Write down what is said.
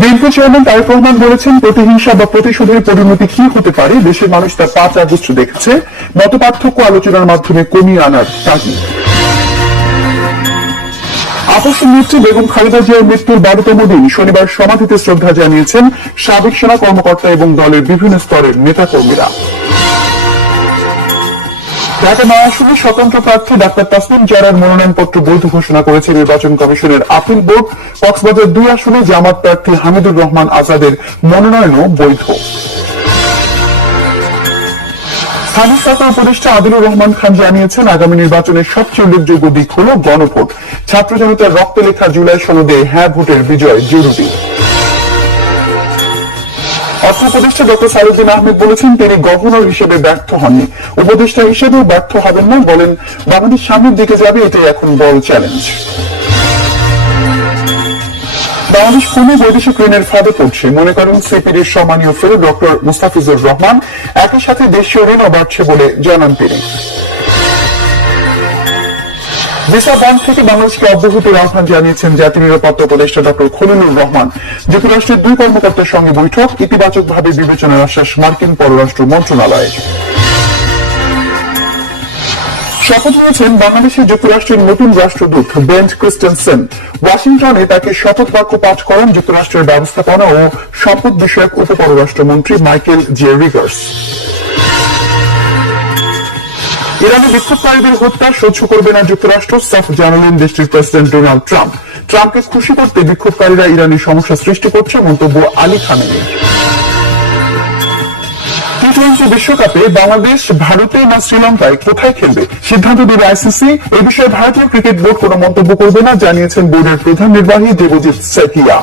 BNP chairman Tarique Rahman বলেছেন, প্রতিহিংসা বা প্রতিশোধের পরিণতি কি হতে পারে দেশের মানুষ তা 5 আগস্ট দেখেছে। মতপার্থক্য আলোচনার মাধ্যমে কমিয়ে আনার তাগিদ। আপসের নেত্রী বেগম খালেদা জিয়ার মৃত্যুর 12তম দিন শনিবার সমাধিতে শ্রদ্ধা জানিয়েছেন সাবেক সেনা কর্মকর্তা এবং দলের বিভিন্ন স্তরের নেতাকর্মীরা। ঢাকা 9 আসনে স্বতন্ত্র প্রার্থী ডাক্তার তাসনিম জারার মনোনয়নপত্র বৈধ ঘোষণা করেছে নির্বাচন কমিশনের আপিল বোর্ড। কক্সবাজার 2 আসনে জামাত প্রার্থী হামিদুর রহমান আজাদের মনোনয়নও বৈধ। স্থানীয় সরকার উপদেষ্টা আদিলুর রহমান খান জানিয়েছেন, আগামী নির্বাচনের সবচেয়ে উল্লেখযোগ্য দিক হল গণভোট। ছাত্র জনতার রক্তে লেখা জুলাই সনদে হ্যাঁ ভোটের বিজয় জরুরি। অর্থ উপদেষ্টা ডক্টর সাইরুদ্দিন আহমেদ বলেছেন, তিনি গভর্নর হিসেবে ব্যর্থ হননি, উপদেষ্টা হিসেবেও ব্যর্থ হবেন না। বলেন, বাংলাদেশ সামনের দিকে যাবে, এটাই এখন বড় চ্যালেঞ্জ। বাংলাদেশ কোন বৈদেশিক ঋণের ফাঁদে পড়ছে মনে করেন সিপিডির সম্মানীয় ফেলো ডক্টর মুস্তাফিজুর রহমান। একই সাথে দেশীয় ঋণও বাড়ছে বলে জানান তিনি। ভিসা বন্ধ থেকে বাংলাদেশকে অব্যাহতির আহ্বান জানিয়েছেন জাতীয় নিরাপত্তা উপদেষ্টা ডক্টর খলিলুর রহমান। যুক্তরাষ্ট্রের 2 কর্মকর্তার সঙ্গে বৈঠক, ইতিবাচকভাবে বিবেচনার আশ্বাস মার্কিন পররাষ্ট্র মন্ত্রণালয়ের। শপথ নিয়েছেন বাংলাদেশে যুক্তরাষ্ট্রের নতুন রাষ্ট্রদূত বেন্ট ক্রিস্টেনসেন। ওয়াশিংটনে তাকে শপথ বাক্য পাঠ করেন যুক্তরাষ্ট্রের ব্যবস্থাপনা ও সম্পদ বিষয়ক উপপররাষ্ট্রমন্ত্রী মাইকেল জে রিগার্স। ইরানে বিক্ষোভকারীদের হত্যা সহ্য করবে না যুক্তরাষ্ট্র, সাফ জানালেন দেশটির প্রেসিডেন্ট ডোনাল্ড ট্রাম্প। ট্রাম্পকে খুশি করতে বিক্ষোভকারীরা ইরানি সমস্যা সৃষ্টি করছে, মন্তব্য আলী খামেনি। টি-20 বিশ্বকাপে বাংলাদেশ ভারতে না শ্রীলঙ্কায় কোথায় খেলবে সিদ্ধান্ত দেবে আইসিসি। এই বিষয়ে ভারতীয় ক্রিকেট বোর্ড কোনো মন্তব্য করবে না, জানিয়েছেন বোর্ডের প্রধান নির্বাহী দেবজিৎ সেকিয়া।